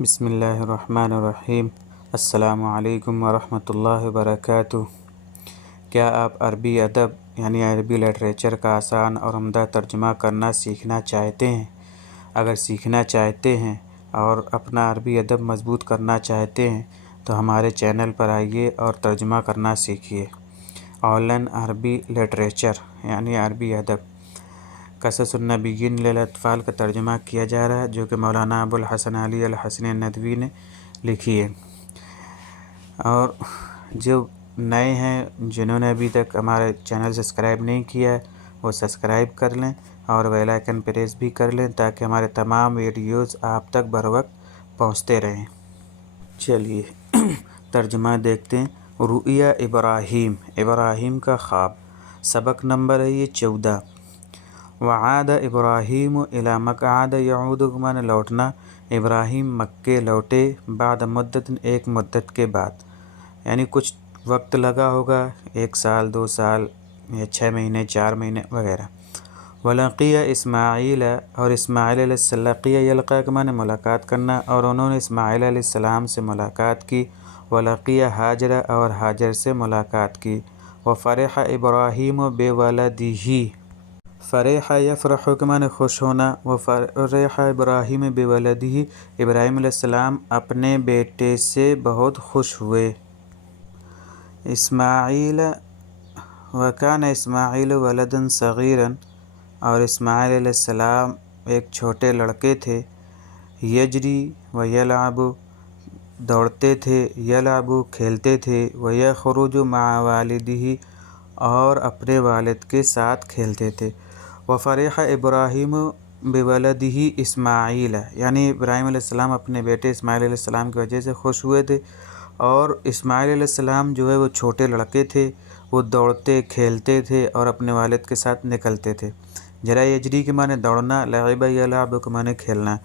بسم اللہ الرحمن الرحیم۔ السلام علیکم ورحمۃ اللہ وبرکاتہ۔ کیا آپ عربی ادب یعنی عربی لٹریچر کا آسان اور عمدہ ترجمہ کرنا سیکھنا چاہتے ہیں؟ اگر سیکھنا چاہتے ہیں اور اپنا عربی ادب مضبوط کرنا چاہتے ہیں تو ہمارے چینل پر آئیے اور ترجمہ کرنا سیکھیے۔ آن لائن عربی لٹریچر یعنی عربی ادب قصص النبیین للاطفال کا ترجمہ کیا جا رہا ہے، جو کہ مولانا ابو الحسن علی الحسنی ندوی نے لکھی ہے۔ اور جو نئے ہیں، جنہوں نے ابھی تک ہمارے چینل سبسکرائب نہیں کیا ہے، وہ سبسکرائب کر لیں اور بیل آئیکن پریس بھی کر لیں تاکہ ہمارے تمام ویڈیوز آپ تک بر وقت پہنچتے رہیں۔ چلیے ترجمہ دیکھتے ہیں۔ رؤیا ابراہیم، ابراہیم کا خواب۔ سبق نمبر ہے یہ 14۔ وعاد ابراہیم الی مکہ، عاد یعود معنی لوٹنا، ابراہیم مکے لوٹے، بعد مدت ایک مدت کے بعد، یعنی کچھ وقت لگا ہوگا، 1 سال 2 سال یا 6 مہینے 4 مہینے وغیرہ۔ ولقی اسماعیل، اور اسماعیل علیہ السلام، لقیہ یلقا کے معنی ملاقات کرنا، اور انہوں نے اسماعیل علیہ السلام سے ملاقات کی۔ ولقی ہاجر، اور ہاجر سے ملاقات کی۔ وفرح ابراہیم بولدہ، فرح یفرح کے معنی خوش ہونا، وفرح ابراہیم بولدہ، ابراہیم علیہ السلام اپنے بیٹے سے بہت خوش ہوئے۔ اسماعیل، وکان اسماعیل ولدا صغیرا، اور اسماعیل علیہ السلام ایک چھوٹے لڑکے تھے۔ یجری و یلعب، دوڑتے تھے، یلعب کھیلتے تھے، ویخرج مع والدہ، اور اپنے والد کے ساتھ کھیلتے تھے۔ وفرح ابراہیم بولدہ اسماعیل، یعنی ابراہیم علیہ السلام اپنے بیٹے اسماعیل علیہ السلام کی وجہ سے خوش ہوئے تھے، اور اسماعیل علیہ السلام جو ہے وہ چھوٹے لڑکے تھے، وہ دوڑتے کھیلتے تھے اور اپنے والد کے ساتھ نکلتے تھے۔ جرا یجری کے معنی دوڑنا، لعب یلعب کے معنی کھیلنا۔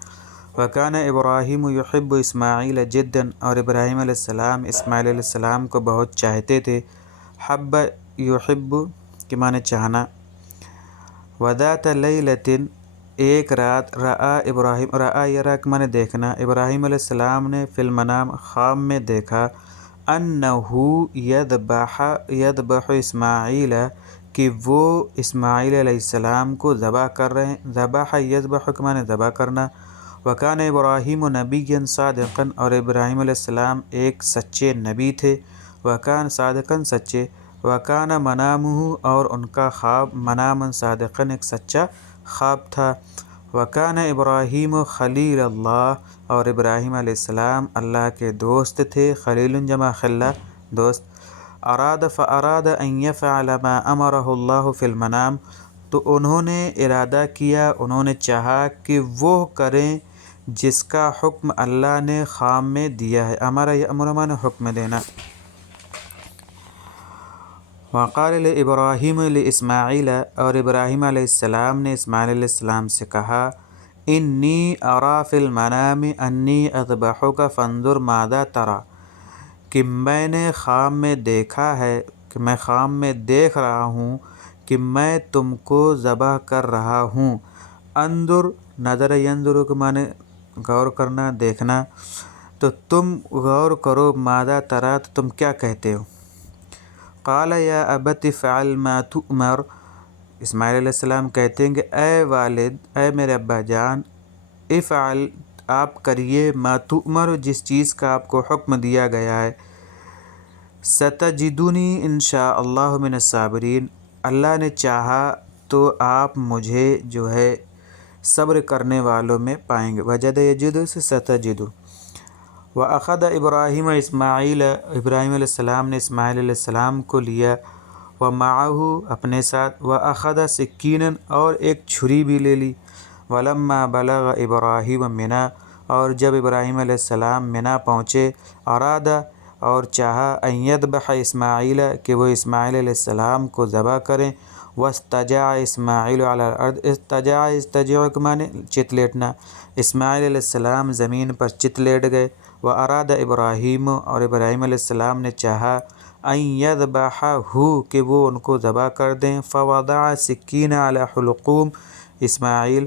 وکان ابراہیم یحب اسماعیل جدا، اور ابراہیم علیہ السلام اسماعیل علیہ السلام کو بہت چاہتے تھے۔ حب یحب کے معنی چاہنا۔ وذات لیلۃ، ایک رات، رأى ابراہیم، رأى یرا کے معنی دیکھنا، ابراہیم علیہ السلام نے فی المنام خواب میں دیکھا، انہ یذبح اسماعیل، کہ وہ اسماعیل علیہ السلام کو ذبح کر رہے ہیں۔ ذبح یذبح کے معنی ذبح کرنا۔ وکان ابراہیم نبیا صادقا، اور ابراہیم علیہ السلام ایک سچے نبی تھے۔ وکان صادقا، سچے۔ وکان منامہ، اور ان کا خواب، مناما صادقا، ایک سچا خواب تھا۔ وکان ابراہیم خلیل اللہ، اور ابراہیم علیہ السلام اللہ کے دوست تھے۔ خلیل جمع خلہ، دوست۔ فاراد ان یفعل ما امرہ اللہ فی المنام، تو انہوں نے ارادہ کیا، انہوں نے چاہا کہ وہ کریں جس کا حکم اللہ نے خواب میں دیا ہے۔ امر یامر معنی حکم دینا۔ وقال لابراہیم لاسماعیل، اور ابراہیم علیہ السلام نے اسماعیل علیہ السلام سے کہا، انی اری فی المنام انی اذبحک فانظر ماذا تری، کہ میں نے خواب میں دیکھا ہے، کہ میں خواب میں دیکھ رہا ہوں کہ میں تم کو ذبح کر رہا ہوں۔ انظر، نظر ینظر کے معنی غور کرنا، دیکھنا، تو تم غور کرو، ماذا تری، تو تم کیا کہتے ہو۔ قال یا ابت افعل ما تؤمر، اسماعیل علیہ السلام کہتے ہیں کہ اے والد، اے میرے ابا جان، افعل، آپ کریے، ما تؤمر، جس چیز کا آپ کو حکم دیا گیا ہے۔ ستجدنی ان شاء اللہ من الصابرین، اللہ نے چاہا تو آپ مجھے جو ہے صبر کرنے والوں میں پائیں گے۔ وجد یجد سے ستجد۔ وأخذ ابراہیم اسماعیل، ابراہیم علیہ السلام نے اسماعیل علیہ السلام کو لیا، ومعہ، اپنے ساتھ، وأخذ سکینا، اور ایک چھری بھی لے لی۔ ولما بلغ ابراہیم منی، اور جب ابراہیم علیہ السلام منی پہنچے، ارادہ، اور چاہا، ان یذبح اسماعیل، کہ وہ اسماعیل علیہ السلام کو ذبح کریں۔ واضطجع اسماعیل علی الارض، استجع، استجع کے معنی چت لیٹنا، اسماعیل علیہ السلام زمین پر چت لیٹ گئے۔ واراد ابراہیم، اور ابراہیم علیہ السلام نے چاہا، ان یذبحہ، کہ وہ ان کو ذبح کر دیں۔ فوضع سکین علی حلقوم اسماعیل،